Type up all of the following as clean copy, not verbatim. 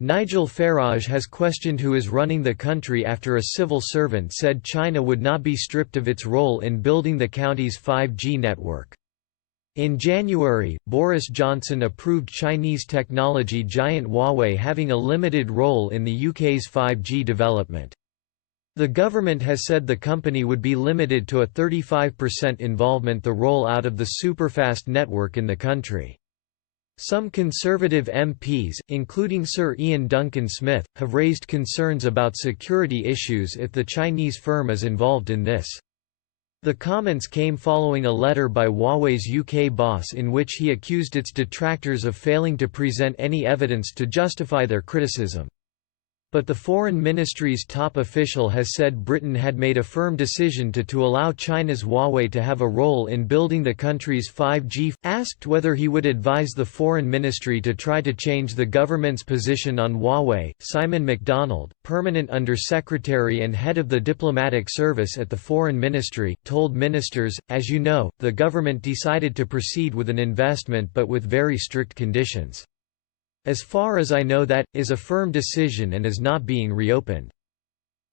Nigel Farage has questioned who is running the country after a civil servant said China would not be stripped of its role in building the country's 5G network. In January, Boris Johnson approved Chinese technology giant Huawei having a limited role in the UK's 5G development. The government has said the company would be limited to a 35% involvement the rollout of the superfast network in the country. Some Conservative MPs, including Sir Ian Duncan-Smith, have raised concerns about security issues if the Chinese firm is involved in this. The comments came following a letter by Huawei's UK boss in which he accused its detractors of failing to present any evidence to justify their criticism. But the Foreign Ministry's top official has said Britain had made a firm decision to allow China's Huawei to have a role in building the country's 5G. Asked whether he would advise the Foreign Ministry to try to change the government's position on Huawei, Simon MacDonald, Permanent Under-Secretary and head of the diplomatic service at the Foreign Ministry, told ministers, "As you know, the government decided to proceed with an investment but with very strict conditions. As far as I know that is a firm decision and is not being reopened.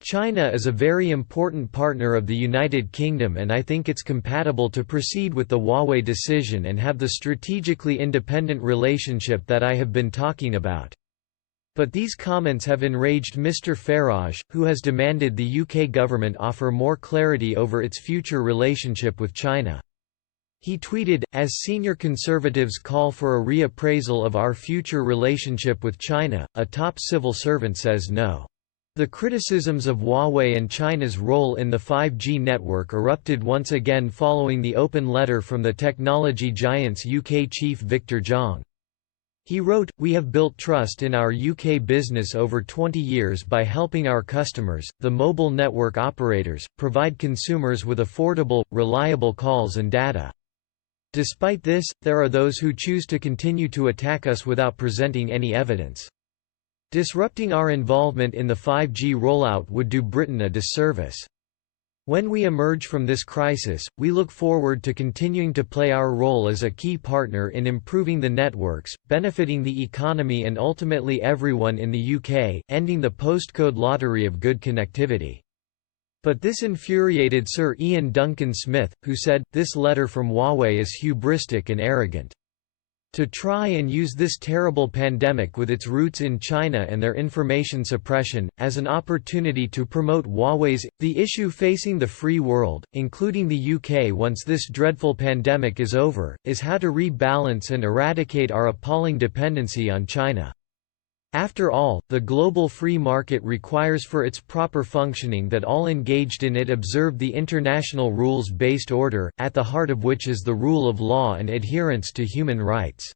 China is a very important partner of the United Kingdom and I think it's compatible to proceed with the Huawei decision and have the strategically independent relationship that I have been talking about." But these comments have enraged Mr. Farage, who has demanded the UK government offer more clarity over its future relationship with China. He tweeted, "As senior Conservatives call for a reappraisal of our future relationship with China, a top civil servant says no." The criticisms of Huawei and China's role in the 5G network erupted once again following the open letter from the technology giant's UK chief Victor Zhang. He wrote, "We have built trust in our UK business over 20 years by helping our customers, the mobile network operators, provide consumers with affordable, reliable calls and data. Despite this, there are those who choose to continue to attack us without presenting any evidence. Disrupting our involvement in the 5G rollout would do Britain a disservice. When we emerge from this crisis, we look forward to continuing to play our role as a key partner in improving the networks, benefiting the economy and ultimately everyone in the UK, ending the postcode lottery of good connectivity." But this infuriated Sir Ian Duncan-Smith, who said, "This letter from Huawei is hubristic and arrogant. To try and use this terrible pandemic with its roots in China and their information suppression, as an opportunity to promote Huawei's, the issue facing the free world, including the UK once this dreadful pandemic is over, is how to rebalance and eradicate our appalling dependency on China. After all, the global free market requires for its proper functioning that all engaged in it observe the international rules-based order, at the heart of which is the rule of law and adherence to human rights.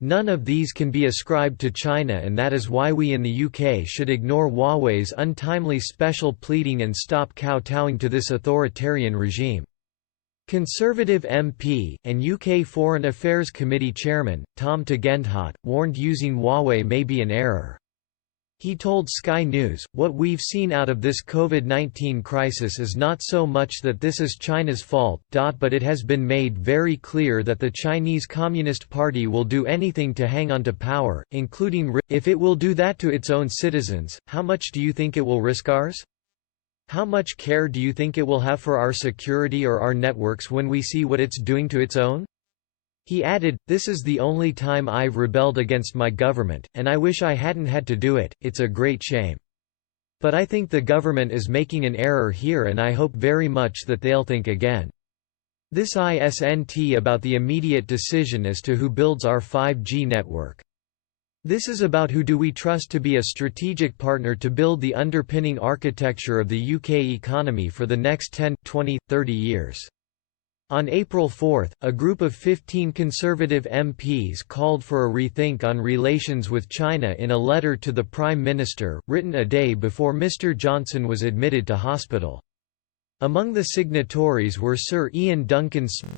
None of these can be ascribed to China and that is why we in the UK should ignore Huawei's untimely special pleading and stop kowtowing to this authoritarian regime." Conservative MP, and UK Foreign Affairs Committee Chairman, Tom Tugendhat, warned using Huawei may be an error. He told Sky News, "What we've seen out of this COVID-19 crisis is not so much that this is China's fault, but it has been made very clear that the Chinese Communist Party will do anything to hang on to power, including if it will do that to its own citizens, how much do you think it will risk ours? How much care do you think it will have for our security or our networks when we see what it's doing to its own?" He added, "This is the only time I've rebelled against my government, and I wish I hadn't had to do it, it's a great shame. But I think the government is making an error here and I hope very much that they'll think again. This isn't about the immediate decision as to who builds our 5G network. This is about who do we trust to be a strategic partner to build the underpinning architecture of the UK economy for the next 10, 20, 30 years." On April 4, a group of 15 Conservative MPs called for a rethink on relations with China in a letter to the Prime Minister, written a day before Mr. Johnson was admitted to hospital. Among the signatories were Sir Ian Duncan-Smith,